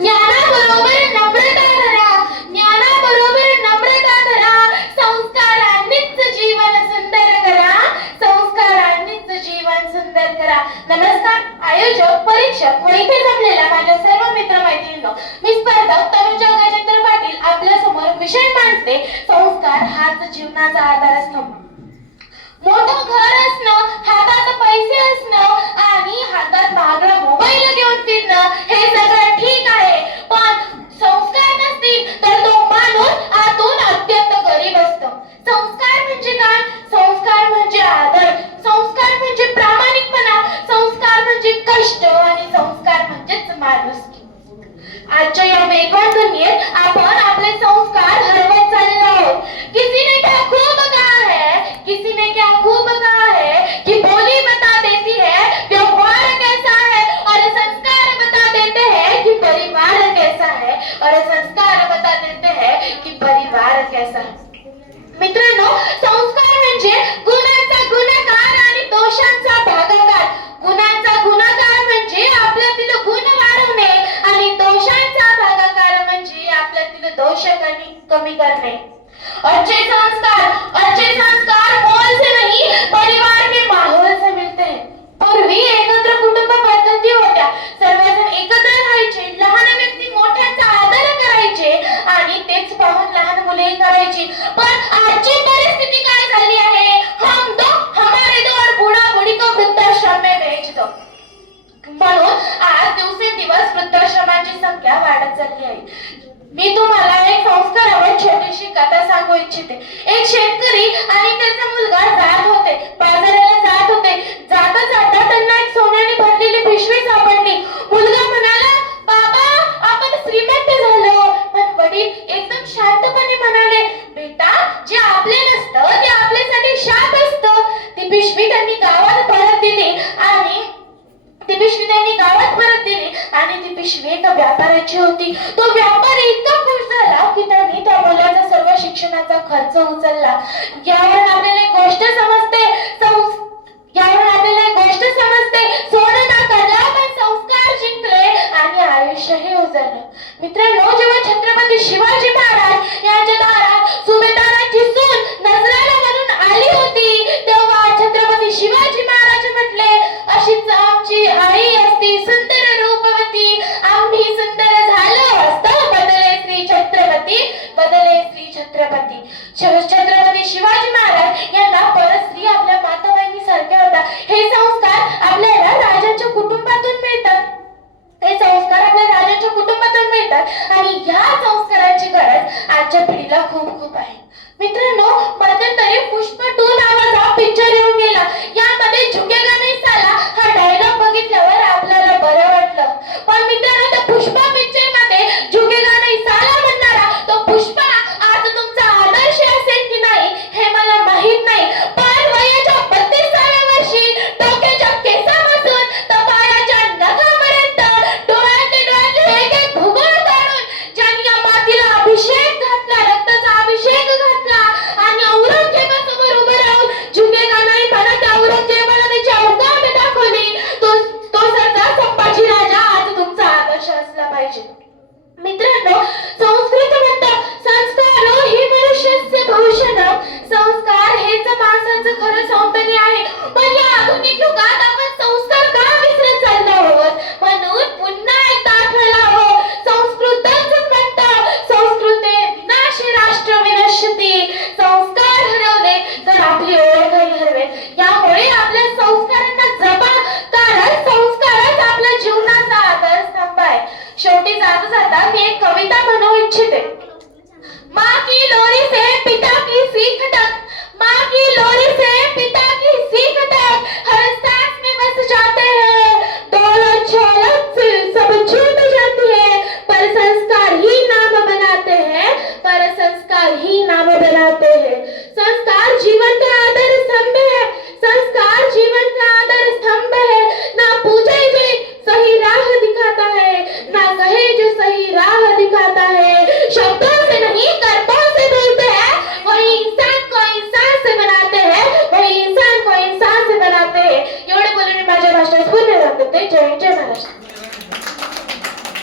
ज्ञानाबरोबर नम्रता धरा, ज्ञानाबरोबर नम्रता धरा, संस्कारांनीच जीवन सुंदर करा, संस्कारांनीच जीवन सुंदर करा. नमस्कार आयोजक, परीक्षक व इथे जमलेल्या माझ्या सर्व मित्र मैत्रिणींनो, मी स्पर्धक तनुजा गजेंद्र पाटील आपल्या समोर विषय मांडते. संस्कार हाच जीवनाचा आधारस्तंभ. मोठं घर असणं, हातात पैसे असणं आणि हातात महागडा मोबाईल घेऊन फिरणं हे सगळं ठीक आहे, पण संस्कार नसतील तर तो माणूस आतून अत्यंत गरीब असतो. संस्कार म्हणजे काय? संस्कार म्हणजे आदर, संस्कार म्हणजे प्रामाणिकपणा, संस्कार म्हणजे कष्ट आणि संस्कार म्हणजेच माणुसकी. आजच्या या वेगवान दुनियेत आपण आपले संस्कार हरवत चाललो आहोत. किसी ने क्या खूब कहा है, किसी ने क्या खूब कहा है कि बोली बता देती है व्यवहार कैसा है, और संस्कार बता देते हैं कि परिवार कैसा है, और संस्कार बता देते हैं कि परिवार कैसा है. मित्रांनो, संस्कार म्हणजे गुणांचा गुणाकार आणि दोषांचा भागाकार. गुणांचा गुणाकार म्हणजे आपल्यातील गुण वाढवणे आणि दोषांचा भागाकार म्हणजे आपल्यातील दोष कमी करणे. अच्छे संस्कार मोल से नहीं परिवार के माहौल से मिलते हैं. पूर्वी एकत्र कुटुंब पद्धती होत्या. सर्वजण एकत्र राहायचे, लहान व्यक्ती मोठ्यांचा आदर करायचे आणि तेच पाहून लहान मुले करायची. पण आजची परिस्थिती काय झाली आहे? हम दो हमारे दो और बूढ़ा बूढ़ी को वृद्धाश्रम में भेज दो. म्हणून आज दिवसेंदिवस वृद्धाश्रमांची संख्या वाढत चालली आहे. मी तुम्हाला एक संस्कारावर छोटीशी कथा सांगू इच्छिते. एक शेतकरी आणि त्याचा मुलगा जात होते, बाजाराला जात होते. जाता जाता त्यांना एक सोन्याने भरलेली पिशवी सापडली. मुलगा म्हणाला, बाबा आपण श्रीमंत झालो. पण वडील एकदम शांतपणे म्हणाले, बेटा जे आपले नसतं ते आपल्यासाठी शाप असतं. ती पिशवी त्यांनी गावात परत दिली आणि ती पिशवी एका व्यापाऱ्याची होती. तो व्यापारी इतका खुश झाला की त्याने त्या मुलाचा सर्व शिक्षणाचा खर्च उचलला. यावरून आपल्याला एक गोष्ट समजते, सोनं नाकारला पण संस्कार जिंकले आणि आयुष्यही उजळलं. मित्रांनो, जेव्हा छत्रपती शिवाजी महाराज यांच्या दारात सुभेदाराची सून नजराला म्हणून आली होती, तेव्हा छत्रपती शिवाजी महाराज म्हटले, अशीच आमची आई असती सुंदर रूपवती, आम्ही सुंदर झालो असतो, बदले श्री छत्रपती, बदले श्री छत्रपती. छत्रपती शिवाजी महाराज यांना परस्त्री आपल्या माताबहिणी सारख्या होता. हे संस्कार आपल्याला राजांच्या कुटुंबातून मिळतात. हे संस्कार आपल्या राजांच्या कुटुंबातून मिळतात आणि ह्या संस्कारांची गरज आजच्या पिढीला खूप आहे. मित्रांनो, मध्यंतरी पुष्पा 2 नावाचा पिक्चर येऊन गेला. यामध्ये झुकेगा नहीं साला हा डायलॉग बघितल्यावर आपल्याला बरं वाटलं. पण मित्रांनो, त्या पुष्पा पिक्चर मध्ये झुकेगा नहीं साला म्हणणारा तो पुष्पा आज तुमचा आदर्श असेल की नाही हे मला माहित नाही. पण वयाच्या 32व्या वर्षी डोक्याच्या केसापासून तर पायाच्या नखापर्यंत डोळ्यातले एक एक भुगळ काढून ज्यांनी या मातीला अभिषेक घातला, रक्ताचा अभिषेक घातला आणि औरंगजेबासमोर उभं राहून झुकेगा नाही म्हणत औरंगजेबाला त्याची अवकाश दाखवली, तो सरदार संभाजी राजा आज तुमचा आदर्श असला पाहिजे. मित्रांनो, संस्कृत म्हणतात, संस्कारो ही मनुष्यस्य भूषणम. संस्कार हेच माणसाचं खरं सौंदर्य आहे. पण या आधुनिक युगात आपण संस्कार का विसरत चाललो आहोत? म्हणून पुन्हा एकदा आठवायला हवं, संस्कृतच म्हणतं, संस्कृते विनाशी राष्ट्र विनश्यति. संस्कार हरवले तर आपली ओळखही हरवेल. यामुळे आपल्या संस्कारांना जपा, कारण संस्कारच आपल्या जीवनाचा आधारस्तंभ आहे. शेवटी जाता जाता मी एक कविता म्हणू इच्छिते. माँ की लोरी से पिता की सीख तक, माँ की लोरी से पिता की सीख तक, हर सांस में बस जाते हैं. दौलत शौलत से सब छूट जाती है, पर संस्कार ही नाम बनाते हैं, पर संस्कार ही नाम बनाते हैं. संस्कार जीवन का आधार स्तंभ है, संस्कार जीवन का आधार स्तंभ है. ना पूछे जो सही राह दिखाता है, ना कहे जो सही राह दिखाता है. शब्दों से नहीं कर्मों से बोलते हैं, वही इंसान को इंसान से बनाते हैं, वही इंसान को इंसान से बनाते हैं. एवढे बोलून माझ्या भाषणात पूर्ण करते. जय जय महाराष्ट्र.